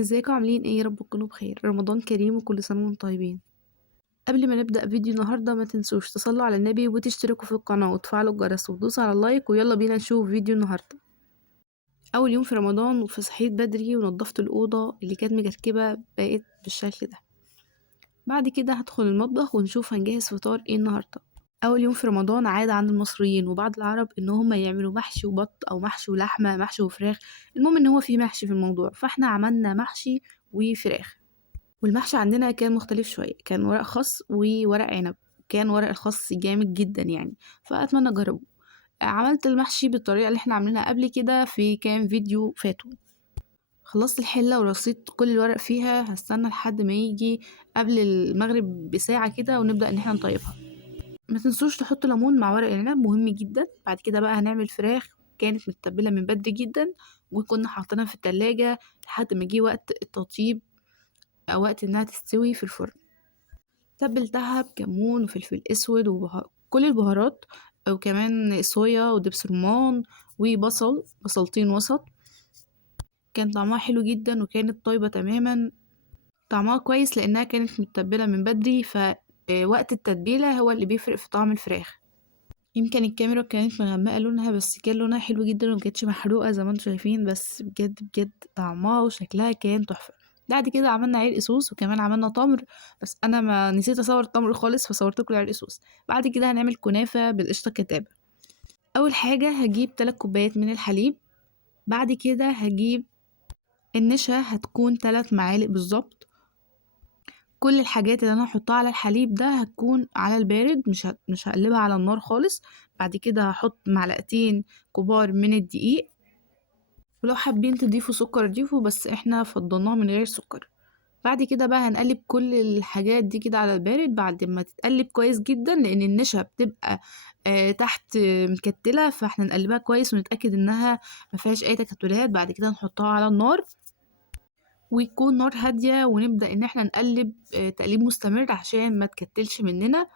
ازيكم عاملين ايه؟ يا رب تكونوا بخير. رمضان كريم وكل سنة وانتم طيبين. قبل ما نبدأ فيديو النهاردة ما تنسوش تصلوا على النبي وتشتركوا في القناة وتفعلوا الجرس وتدوسوا على اللايك، ويلا بينا نشوف فيديو النهاردة. اول يوم في رمضان فصحيت بدري ونضفت الأوضة اللي كانت مكركبة بقت بالشكل ده. بعد كده هدخل المطبخ ونشوف هنجهز فطار ايه النهاردة. اول يوم في رمضان عادة عند المصريين وبعض العرب ان هم يعملوا محشي وبط او محشي ولحمة محشي وفراخ. المهم ان هو في محشي في الموضوع، فاحنا عملنا محشي وفراخ. والمحشي عندنا كان مختلف شوية، كان ورق خاص وورق عنب. كان ورق الخاص جامد جدا يعني، فأتمنى تجربوه. عملت المحشي بالطريقة اللي احنا عاملينها قبل كده في كام فيديو فاتوا. خلصت الحلة ورصيت كل الورق فيها، هستنى لحد ما يجي قبل المغرب بساعة كده ونبدأ ان احنا نطيبها. ما تنسوش تحطوا ليمون مع ورق العنب، مهم جدا. بعد كده بقى هنعمل فراخ كانت متبلة من بدري جدا، وكنا حاطينها في التلاجة لحد ما جه وقت التطيب أو وقت انها تستوي في الفرن. تبلتها بكمون وفلفل اسود كل البهارات، وكمان صويا ودبس رمان بصلتين وسط. كان طعمها حلو جدا وكانت طيبة تماما. طعمها كويس لانها كانت متبلة من بدري، فوقت التتبيلة هو اللي بيفرق في طعم الفراخ. يمكن الكاميرا كانت مغمقة لونها، بس كان لونها حلو جدا ومكانتش محروقة زي ما انتم شايفين، بس بجد بجد طعمها وشكلها كان تحفة. بعد كده عملنا عرق سوس وكمان عملنا تمر، بس انا ما نسيت اصور التمر خالص فصورتلكوا العرق سوس. بعد كده هنعمل كنافة بالقشطة كتابة. اول حاجة هجيب 3 كوبايات من الحليب. بعد كده هجيب النشا، هتكون 3 معالق بالظبط. كل الحاجات اللي انا هحطها على الحليب ده هتكون على البارد، مش هقلبها على النار خالص. بعد كده هحط معلقتين كبار من الدقيق، ولو حابين تضيفوا سكر ضيفوا، بس احنا فضلناها من غير سكر. بعد كده بقى هنقلب كل الحاجات دي كده على البارد بعد ما تتقلب كويس جدا، لان النشا بتبقى تحت مكتلة، فاحنا نقلبها كويس ونتأكد انها ما فيهاش اي تكتلات. بعد كده نحطها على النار ويكون نار هادية، ونبدأ ان احنا نقلب تقليب مستمر عشان ما تكتلش مننا.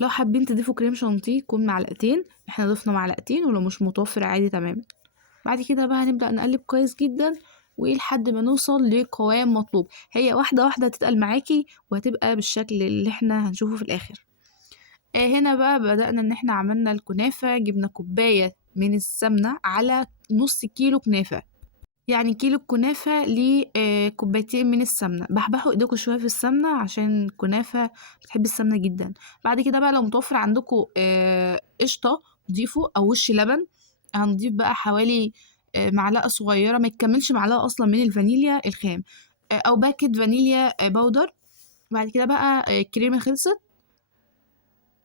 لو حابين تضيفوا كريم شانتيه يكون معلقتين، احنا ضفنا معلقتين، ولو مش متوفر عادي تماما. بعد كده بقى هنبدأ نقلب كويس جدا لحد ما نوصل لقوام مطلوب. هي واحدة واحدة هتتقل معاكي وهتبقى بالشكل اللي احنا هنشوفه في الآخر. هنا بقى بدأنا ان احنا عملنا الكنافة. جبنا كوباية من السمنة على نص كيلو كنافة، يعني كيلو الكنافة ليه كوبايتين من السمنة. بحبحوا ايديكوا شوية في السمنة عشان الكنافة بتحب السمنة جدا. بعد كده بقى لو متوفر عندكوا قشطة ضيفوا، او وش لبن. هنضيف بقى حوالي معلقة صغيرة ما يكملش معلقة اصلا من الفانيليا الخام، او باكت فانيليا باودر. بعد كده بقى الكريمة خلصت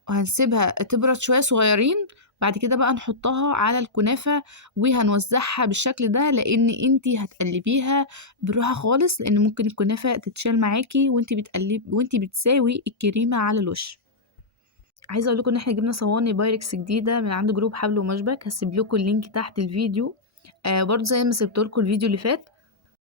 وهنسيبها تبرد شوية صغيرين. بعد كده بقى نحطها على الكنافة وهنوزعها بالشكل ده، لان انتي هتقلبيها بالراحة خالص، لان ممكن الكنافة تتشال معاكي وانتي بتساوي الكريمة على الوش. عايزه اقول لكم ان احنا جبنا صواني بايركس جديده من عند جروب حبل ومشبك، هسيب لكم اللينك تحت الفيديو. برضو زي ما سبت لكم الفيديو اللي فات.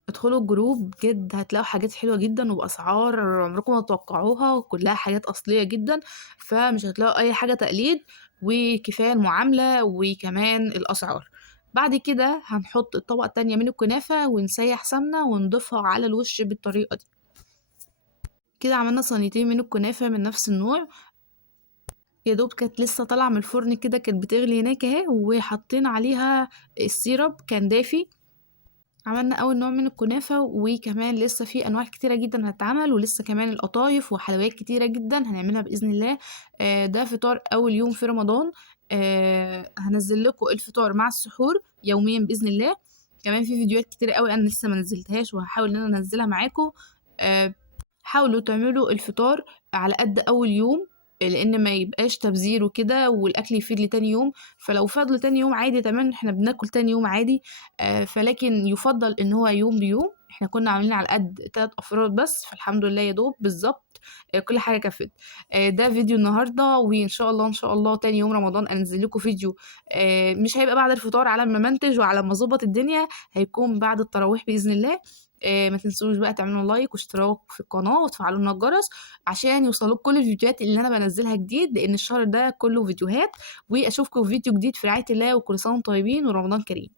ادخلوا الجروب بجد هتلاقوا حاجات حلوه جدا وباسعار عمركم ما تتوقعوها، وكلها حاجات اصليه جدا، فمش هتلاقوا اي حاجه تقليد. وكفايه المعامله وكمان الاسعار. بعد كده هنحط الطبقه التانية من الكنافه ونسيح سمنه ونضيفها على الوش بالطريقه دي. كده عملنا صينيتين من الكنافه من نفس النوع. يا دوب كانت لسه طالعه من الفرن كده، كانت بتغلي هناك اهي، وحطينا عليها السيرب كان دافي. عملنا اول نوع من الكنافه، وكمان لسه في انواع كتيره جدا هتتعمل، ولسه كمان القطايف وحلويات كتيره جدا هنعملها باذن الله. ده فطار اول يوم في رمضان. هنزل لكم الفطار مع السحور يوميا باذن الله. كمان في فيديوهات كتيره قوي انا لسه ما نزلتهاش وهحاول ان انا انزلها معاكم. آه، حاولوا تعملوا الفطار على قد اول يوم، لان ما يبقاش تبذير وكده والاكل يفيد لتاني يوم. فلو فضل تاني يوم عادي تمام، احنا بناكل تاني يوم عادي. فلكن يفضل ان هو يوم بيوم. احنا كنا عاملين على قد 3 افراد بس، فالحمد لله يا دوب بالظبط كل حاجه كفت. ده فيديو النهارده، وان شاء الله ان شاء الله تاني يوم رمضان انزل لكم فيديو. مش هيبقى بعد الفطار على ما منتج وعلى ما اظبط الدنيا، هيكون بعد التراويح باذن الله. ما تنسوش بقى تعملوا لايك واشتراك في القناه وتفعلوا لنا الجرس عشان يوصلوك كل الفيديوهات اللي انا بنزلها جديد، لان الشهر ده كله فيديوهات. واشوفكم في فيديو جديد في رعايه الله، وكل سنه وانتم طيبين ورمضان كريم.